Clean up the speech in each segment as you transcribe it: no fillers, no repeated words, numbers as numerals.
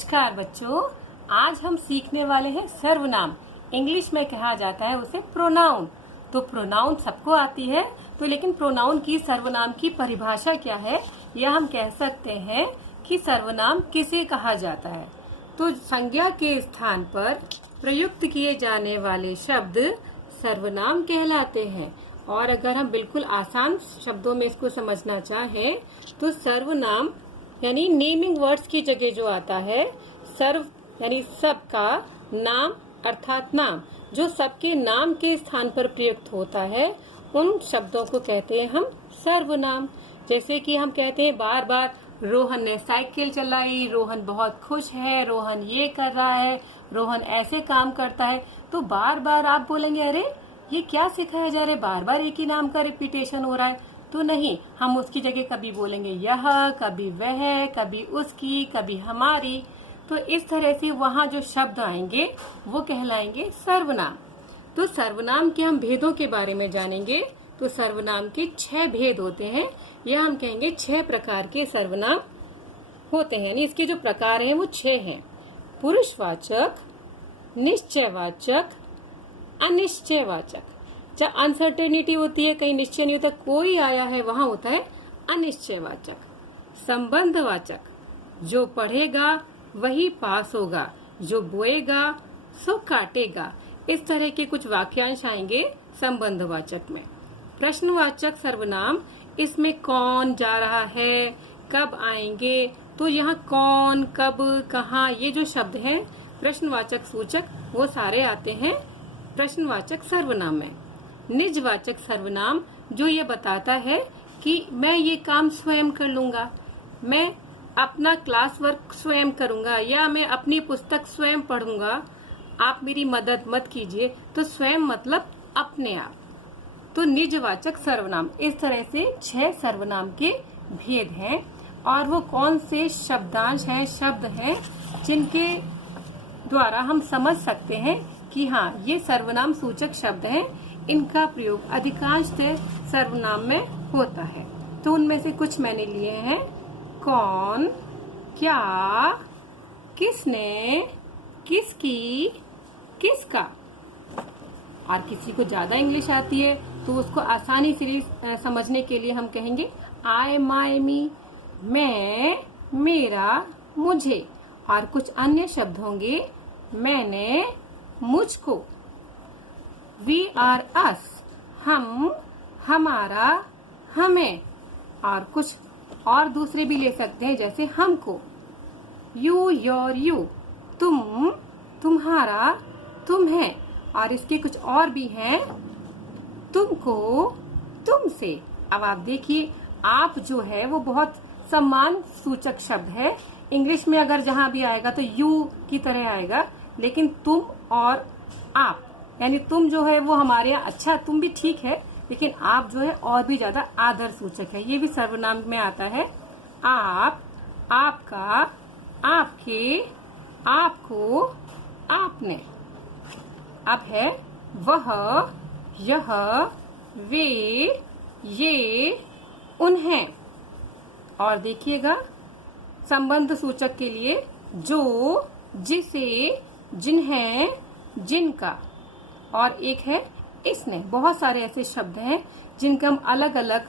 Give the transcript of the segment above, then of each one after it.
नमस्कार बच्चों, आज हम सीखने वाले हैं सर्वनाम। इंग्लिश में कहा जाता है उसे प्रोनाउन। तो प्रोनाउन सबको आती है, तो लेकिन प्रोनाउन की सर्वनाम की परिभाषा क्या है, यह हम कह सकते हैं कि सर्वनाम किसे कहा जाता है। तो संज्ञा के स्थान पर प्रयुक्त किए जाने वाले शब्द सर्वनाम कहलाते हैं। और अगर हम बिल्कुल आसान शब्दों में इसको समझना चाहें तो सर्वनाम यानी नेमिंग वर्ड्स की जगह जो आता है सर्व यानी सबका, नाम अर्थात नाम, जो सबके नाम के स्थान पर प्रयुक्त होता है उन शब्दों को कहते हैं हम सर्वनाम। जैसे कि हम कहते हैं बार बार रोहन ने साइकिल चलाई, रोहन बहुत खुश है, रोहन ये कर रहा है, रोहन ऐसे काम करता है। तो बार बार आप बोलेंगे अरे ये क्या सिखाया जा रहा है, बार बार एक ही नाम का रिपीटेशन हो रहा है। तो नहीं, हम उसकी जगह कभी बोलेंगे यह, कभी वह, कभी उसकी, कभी हमारी। तो इस तरह से वहाँ जो शब्द आएंगे वो कहलाएंगे सर्वनाम। तो सर्वनाम के हम भेदों के बारे में जानेंगे। तो सर्वनाम के 6 भेद होते हैं, या हम कहेंगे 6 प्रकार के सर्वनाम होते हैं। यानी इसके जो प्रकार हैं वो 6 हैं। पुरुषवाचक, निश्चयवाचक, अनिश्चयवाचक। जब अनसर्टेनिटी होती है, कहीं निश्चय नहीं होता, कोई आया है, वहां होता है अनिश्चयवाचक। संबंधवाचक, जो पढ़ेगा वही पास होगा, जो बोएगा सो काटेगा। इस तरह के कुछ वाक्यांश आएंगे संबंधवाचक में। प्रश्नवाचक सर्वनाम, इसमें कौन जा रहा है, कब आएंगे, तो यहाँ कौन, कब, कहाँ, ये जो शब्द हैं प्रश्नवाचक सूचक, वो सारे आते हैं प्रश्नवाचक सर्वनाम में। निजवाचक सर्वनाम, जो ये बताता है कि मैं ये काम स्वयं कर लूंगा, मैं अपना क्लास वर्क स्वयं करूंगा, या मैं अपनी पुस्तक स्वयं पढ़ूंगा, आप मेरी मदद मत कीजिए। तो स्वयं मतलब अपने आप। तो निजवाचक सर्वनाम, इस तरह से 6 सर्वनाम के भेद हैं। और वो कौन से शब्दांश हैं, शब्द हैं, जिनके द्वारा हम समझ सकते हैं कि हाँ ये सर्वनाम सूचक शब्द हैं। इनका प्रयोग अधिकांशतः सर्वनाम में होता है। तो उनमें से कुछ मैंने लिए हैं। कौन, क्या, किसने, किसकी, किसका। और किसी को ज्यादा इंग्लिश आती है तो उसको आसानी से समझने के लिए हम कहेंगे आई, माई, मी, मैं, मेरा, मुझे। और कुछ अन्य शब्द होंगे मैंने, मुझको, वी आर अस, हम, हमारा, हमें। और कुछ और दूसरे भी ले सकते हैं, जैसे हमको, यू, योर, यू, तुम, तुम्हारा, तुम्हें। और इसके कुछ और भी हैं, तुमको, तुमसे। अब आप देखिए, आप जो है वो बहुत सम्मान सूचक शब्द है। इंग्लिश में अगर जहां भी आएगा तो यू की तरह आएगा, लेकिन तुम और आप, यानी तुम जो है वो हमारे यहाँ, अच्छा तुम भी ठीक है, लेकिन आप जो है और भी ज्यादा आदर सूचक है। ये भी सर्वनाम में आता है। आप, आपका, आपके, आपको, आपने। अब है वह, यह, वे, ये, उन्हें। और देखिएगा संबंध सूचक के लिए जो, जिसे, जिन्हें, जिनका। और एक है इसने। बहुत सारे ऐसे शब्द हैं जिनका हम अलग अलग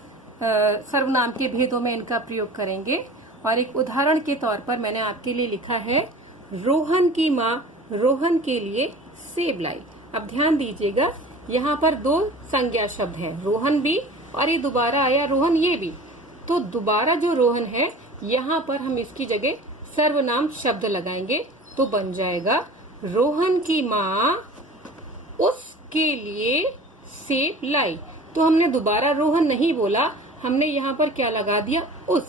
सर्वनाम के भेदों में इनका प्रयोग करेंगे। और एक उदाहरण के तौर पर मैंने आपके लिए लिखा है, रोहन की माँ रोहन के लिए सेब लाई। अब ध्यान दीजिएगा, यहाँ पर 2 संज्ञा शब्द हैं, रोहन भी और ये दोबारा आया रोहन, ये भी। तो दोबारा जो रोहन है यहाँ पर हम इसकी जगह सर्वनाम शब्द लगाएंगे तो बन जाएगा रोहन की माँ उसके लिए सेब लाई। तो हमने दोबारा रोहन नहीं बोला, हमने यहाँ पर क्या लगा दिया, उस।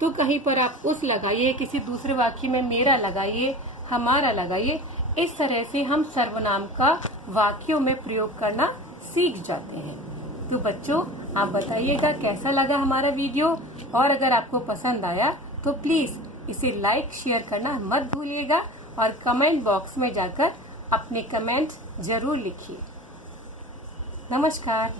तो कहीं पर आप उस लगाइए, किसी दूसरे वाक्य में मेरा लगाइए, हमारा लगाइए। इस तरह से हम सर्वनाम का वाक्यों में प्रयोग करना सीख जाते हैं। तो बच्चों, आप बताइएगा कैसा लगा हमारा वीडियो, और अगर आपको पसंद आया तो प्लीज इसे लाइक, शेयर करना मत भूलिएगा। और कमेंट बॉक्स में जाकर अपने कमेंट जरूर लिखिए। नमस्कार।